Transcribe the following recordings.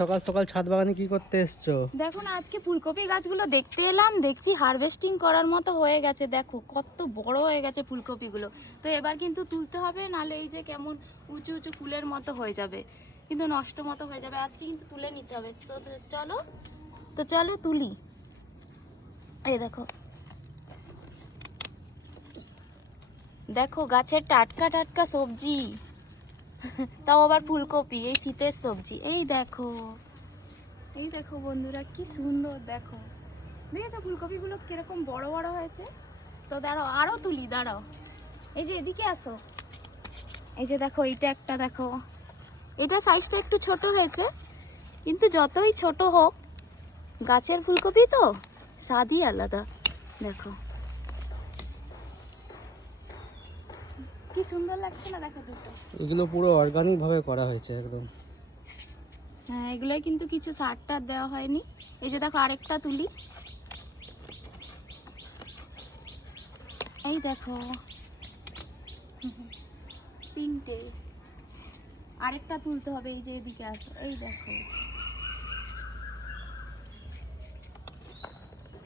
সকাল সকাল ছাদ বাগানে কি করতে এসছো? দেখুন আজকে ফুলকপি গাছগুলো দেখতে এলাম, দেখছি হারভেস্টিং করার মতো হয়ে গেছে। দেখো কত বড় হয়ে গেছে ফুলকপিগুলো। তো এবার কিন্তু তুলতে হবে, নালে এই যে কেমন উঁচু উঁচু ফুলের মতো হয়ে যাবে, কিন্তু নষ্ট মতো হয়ে যাবে। আজকে কিন্তু তুলে নিতে হবে। তো চলো তুলি। এই দেখো, দেখো গাছের টাটকা টাটকা সবজি, তাও আবার ফুলকপি, এই শীতের সবজি। এই দেখো, এই দেখো বন্ধুরা, কি সুন্দর। দেখো, দেখেছো ফুলকপিগুলো কিরকম বড় বড় হয়েছে। তো দাঁড়াও, আরো তুলি, দাঁড়াও। এই যে এদিকে আসো। এই যে দেখো, এইটা একটা দেখো, এটা সাইজটা একটু ছোট হয়েছে, কিন্তু যতই ছোট হোক গাছের ফুলকপি তো স্বাদই আলাদা। দেখো কি সুন্দর লাগছে না, দেখো দুটো। এগুলো পুরো অর্গানিক ভাবে করা হয়েছে একদম। হ্যাঁ, এগুলোই কিন্তু কিছু সার টার দেওয়া হয়নি। এই যে দেখো আরেকটা তুলি। এই দেখো, তিনটে, আরেকটা তুলতে হবে। এই যে এদিকে আসো, এই দেখো।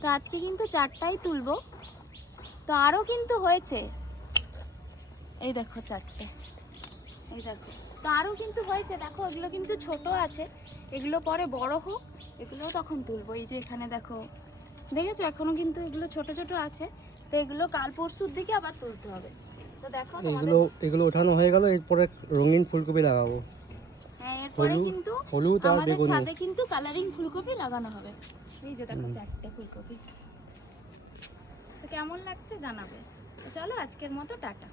তো আজকে কিন্তু চারটাই তুলবো, তো আরও কিন্তু হয়েছে। এই দেখো চারটে, এই দেখো। তো আরও কিন্তু হয়েছে, দেখো এগুলো কিন্তু ছোট আছে, এগুলো পরে বড় হোক, এগুলোও তখন তুলবো। এই যে এখানে দেখো, দেখেছো এখনো কিন্তু এগুলো ছোট ছোট আছে। তো এগুলো কাল পরশুর দিকে আবার তুলতে হবে। তো দেখো এগুলো এগুলো ওঠানো হয়ে গেল, এরপরে রঙিন ফুলকপি লাগাবো। হ্যাঁ, এরপরে কিন্তু হলুদ আর আমাদের বেগুনি। ছাদে কিন্তু কালারিং ফুলকপি লাগানো হবে। এই যে দেখো চারটে ফুলকপি। তো কেমন লাগছে জানাবে। তো চলো আজকের মতো টাটা।